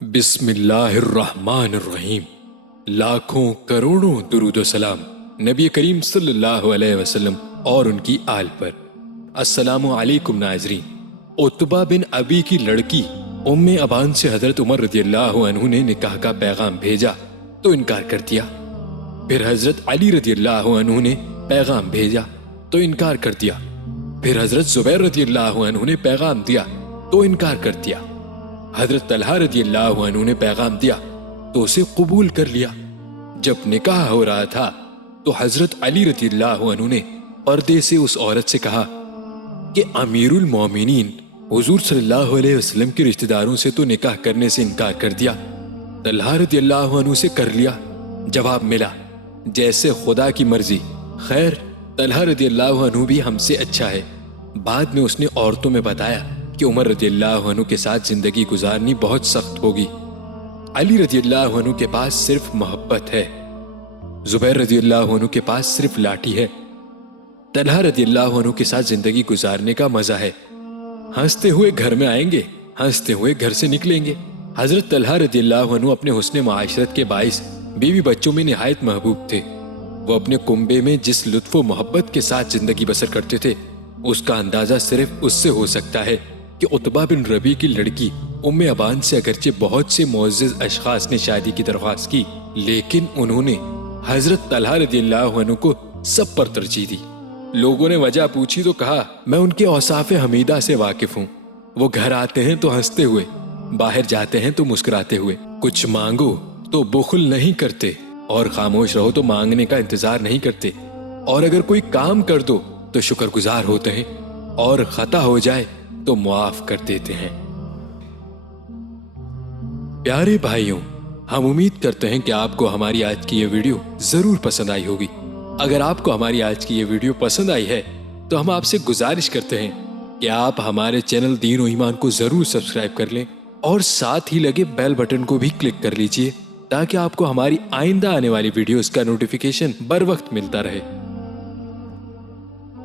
بسم اللہ الرحمن الرحیم۔ لاکھوں کروڑوں درود و سلام نبی کریم صلی اللہ علیہ وسلم اور ان کی آل پر۔ السلام علیکم ناظرین۔ عتبہ بن ابی کی لڑکی ام ابان سے حضرت عمر رضی اللہ عنہ نے نکاح کا پیغام بھیجا تو انکار کر دیا۔ پھر حضرت علی رضی اللہ عنہ نے پیغام بھیجا تو انکار کر دیا۔ پھر حضرت زبیر رضی اللہ عنہ نے پیغام دیا تو انکار کر دیا۔ حضرت طلحہ رضی اللہ عنہ نے پیغام دیا تو اسے قبول کر لیا۔ جب نکاح ہو رہا تھا تو حضرت علی رضی اللہ عنہ نے پردے سے اس عورت سے کہا کہ امیر المومنین حضور صلی اللہ علیہ وسلم کے رشتہ داروں سے تو نکاح کرنے سے انکار کر دیا، طلحہ رضی اللہ عنہ سے کر لیا۔ جواب ملا جیسے خدا کی مرضی۔ خیر، طلحہ رضی اللہ عنہ بھی ہم سے اچھا ہے۔ بعد میں اس نے عورتوں میں بتایا کہ عمر رضی اللہ عنہ کے ساتھ زندگی گزارنی بہت سخت ہوگی۔ علی رضی اللہ عنہ کے پاس صرف محبت ہے، زبیر رضی اللہ عنہ کے پاس صرف لاٹھی ہے، طلحہ رضی اللہ عنہ کے ساتھ زندگی گزارنے کا مزہ ہے۔ ہنستے ہوئے گھر میں آئیں گے، ہنستے ہوئے گھر سے نکلیں گے۔ حضرت طلحہ رضی اللہ عنہ اپنے حسن معاشرت کے باعث بیوی بچوں میں نہایت محبوب تھے۔ وہ اپنے کنبے میں جس لطف و محبت کے ساتھ زندگی بسر کرتے تھے اس کا اندازہ صرف اس سے ہو سکتا ہے کہ عتبہ بن ربیع کی لڑکی ام ابان سے اگرچہ بہت سے معزز اشخاص نے شادی کی درخواست کی، لیکن انہوں نے حضرت طلحہ رضی اللہ عنہ کو سب پر ترجیح دی۔ لوگوں نے وجہ پوچھی تو کہا میں ان کے اوصاف حمیدہ سے واقف ہوں۔ وہ گھر آتے ہیں تو ہنستے ہوئے، باہر جاتے ہیں تو مسکراتے ہوئے، کچھ مانگو تو بخل نہیں کرتے اور خاموش رہو تو مانگنے کا انتظار نہیں کرتے، اور اگر کوئی کام کر دو تو شکر گزار ہوتے ہیں، اور خطا ہو جائے تو معاف کر دیتے ہیں۔ پیارے بھائیوں، ہم امید کرتے ہیں کہ آپ کو ہماری آج کی یہ ویڈیو ضرور پسند آئی ہوگی۔ اگر آپ کو ہماری آج کی یہ ویڈیو پسند آئی ہے تو ہم آپ سے گزارش کرتے ہیں کہ آپ ہمارے چینل دین و ایمان کو ضرور سبسکرائب کر لیں اور ساتھ ہی لگے بیل بٹن کو بھی کلک کر لیجئے تاکہ آپ کو ہماری آئندہ آنے والی ویڈیوز کا نوٹیفیکیشن بر وقت ملتا رہے۔